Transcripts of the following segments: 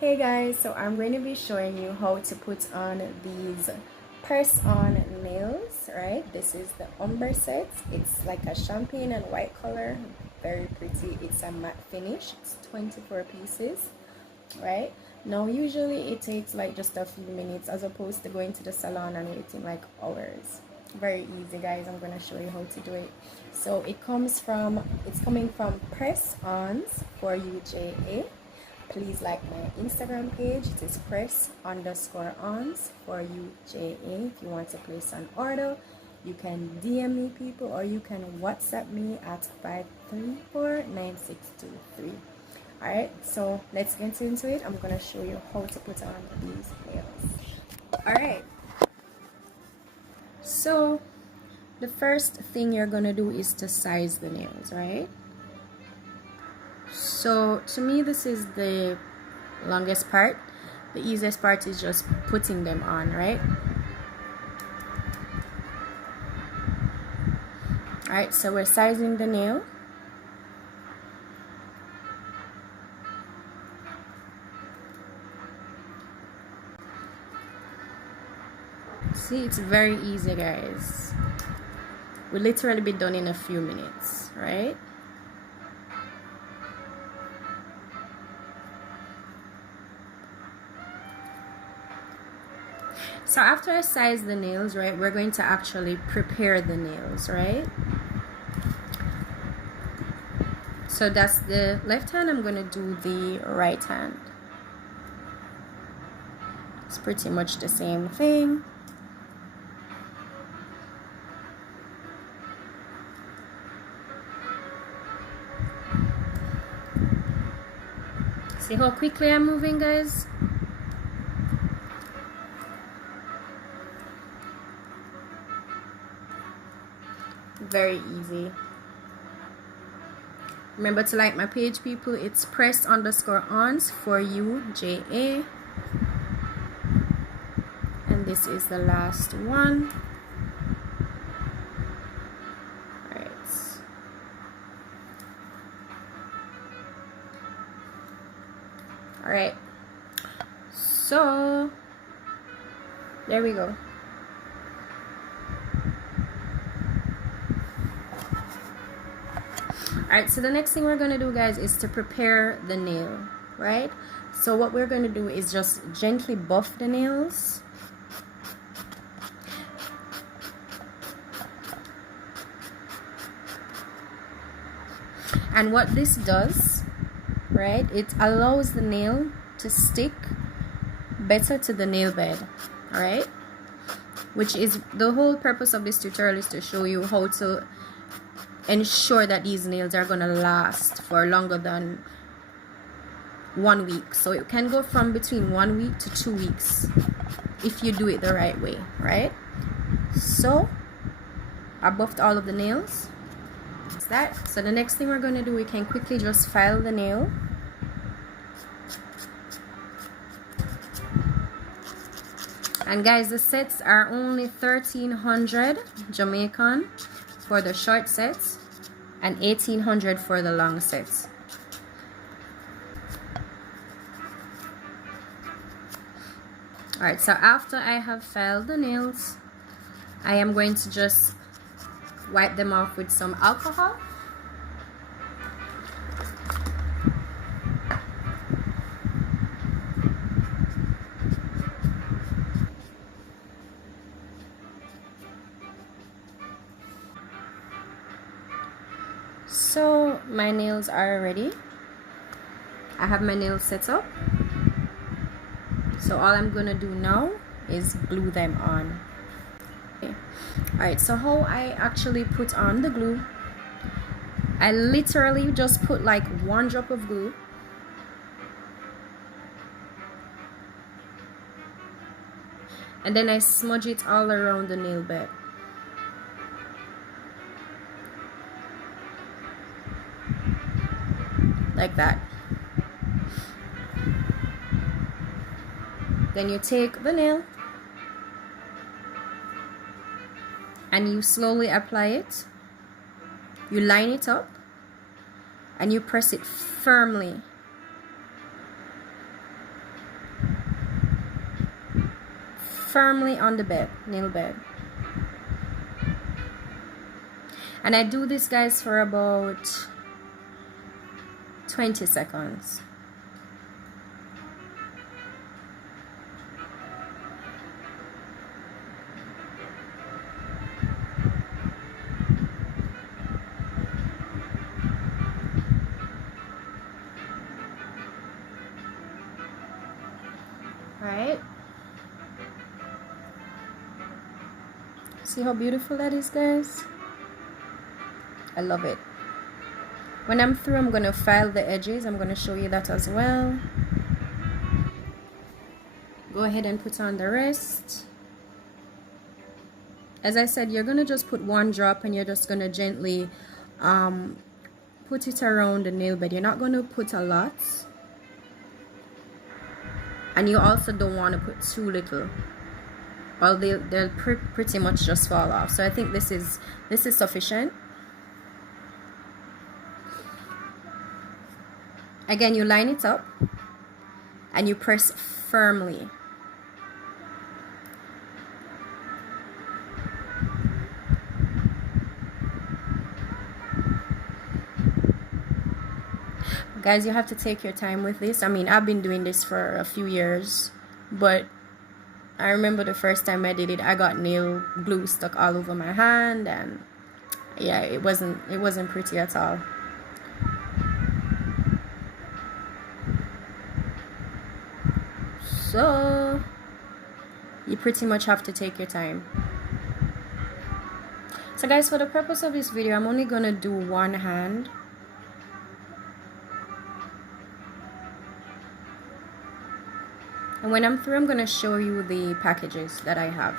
Hey guys, so I'm going to be showing you how to put on these press-on nails, right? This is the umber set. It's like a champagne and white color, very pretty. It's a matte finish. It's 24 pieces, right? Now usually it takes like just a few minutes as opposed to going to the salon and waiting like hours. Very easy, guys. I'm going to show you how to do it. So it's coming from press-ons for UJA. Please like my Instagram page. It is press_ons for UJA. If you want to place an order, you can DM me, people, or you can WhatsApp me at 534-9623. Alright, so let's get into it. I'm gonna show you how to put on these nails. Alright, so the first thing you're gonna do is to size the nails, right? So to me, this is the longest part. The easiest part is just putting them on, right? Alright, so we're sizing the nail. See, it's very easy, guys. We'll literally be done in a few minutes, right? So after I size the nails, right, we're going to actually prepare the nails, right? So that's the left hand. I'm going to do the right hand. It's pretty much the same thing. See how quickly I'm moving, guys? Very easy. Remember to like my page, people. It's press_ons for UJA. And this is the last one. Alright. So there we go. Alright, so the next thing we're going to do, guys, is to prepare the nail, right? So what we're going to do is just gently buff the nails. And what this does, right, it allows the nail to stick better to the nail bed, alright? Which is the whole purpose of this tutorial, is to show you how to ensure that these nails are gonna last for longer than 1 week. So it can go from between 1 week to 2 weeks if you do it the right way, right? So I buffed all of the nails. That's that. So the next thing we're gonna do, we can quickly just file the nail. And guys, the sets are only 1300 Jamaican for the short sets and 1800 for the long sets. Alright, so after I have filed the nails, I am going to just wipe them off with some alcohol. So my nails are ready. I have my nails set up. So all I'm gonna do now is glue them on. Okay. Alright, so how I actually put on the glue, I literally just put like 1 drop of glue. And then I smudge it all around the nail bed. Like that. Then you take the nail and you slowly apply it. You line it up and you press it firmly firmly on the bed, nail bed. And I do this, guys, for about 20 seconds. Right? See how beautiful that is, guys? I love it. When I'm through, I'm going to file the edges. I'm going to show you that as well. Go ahead and put on the rest. As I said, you're going to just put one drop and you're just going to gently put it around the nail bed. You're not going to put a lot. And you also don't want to put too little, or they'll pretty much just fall off. So I think this is sufficient. Again, you line it up and you press firmly. Guys, you have to take your time with this. I mean, I've been doing this for a few years, but I remember the first time I did it, I got nail glue stuck all over my hand, and yeah, it wasn't pretty at all. So you pretty much have to take your time. So guys, for the purpose of this video, I'm only gonna do one hand. And when I'm through, I'm going to show you the packages that I have.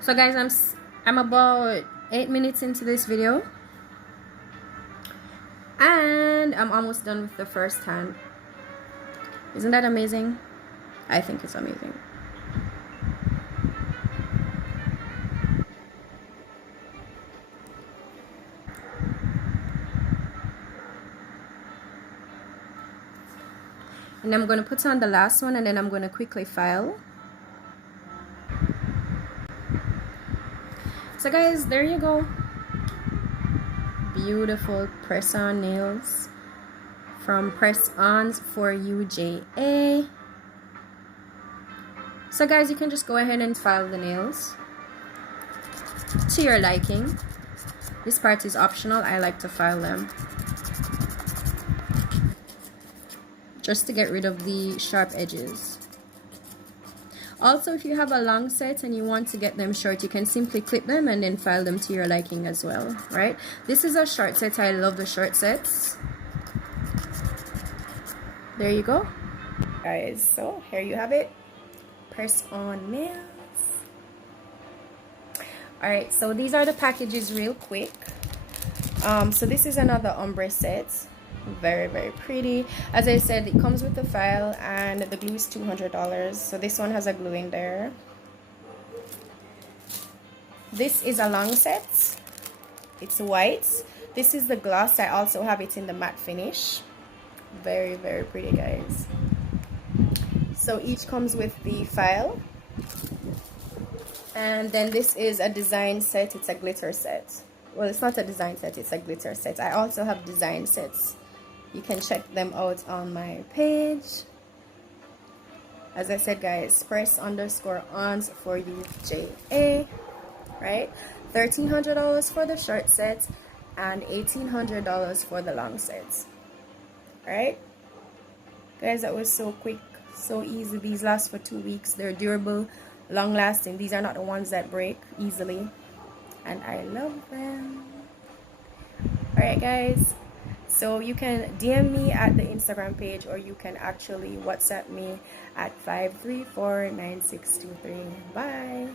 So guys, I'm about 8 minutes into this video. And I'm almost done with the first hand. Isn't that amazing? I think it's amazing. And I'm going to put on the last one, and then I'm going to quickly file. So guys, there you go. Beautiful press-on nails from Press-Ons for UJA. So guys, you can just go ahead and file the nails to your liking. This part is optional. I like to file them just to get rid of the sharp edges. Also, if you have a long set and you want to get them short, you can simply clip them and then file them to your liking as well, right? This is a short set. I love the short sets. There you go, guys. So here you have it. Press-on nails. All right, so these are the packages real quick. So this is another ombre set. Very, very pretty. As I said, it comes with the file, and the glue is $200. So this one has a glue in there. This is a long set. It's white. This is the gloss. I also have it in the matte finish. Very, very pretty, guys. So each comes with the file. And then this is a design set. It's a glitter set. Well, it's not a design set, it's a glitter set. I also have design sets. You can check them out on my page. As I said, guys, Press_ons for UJA, right? $1,300 for the short set and $1,800 for the long sets, right? Guys, that was so quick, so easy. These last for 2 weeks. They're durable, long lasting. These are not the ones that break easily, and I love them. All right, guys, so you can DM me at the Instagram page, or you can actually WhatsApp me at 534-9623. Bye.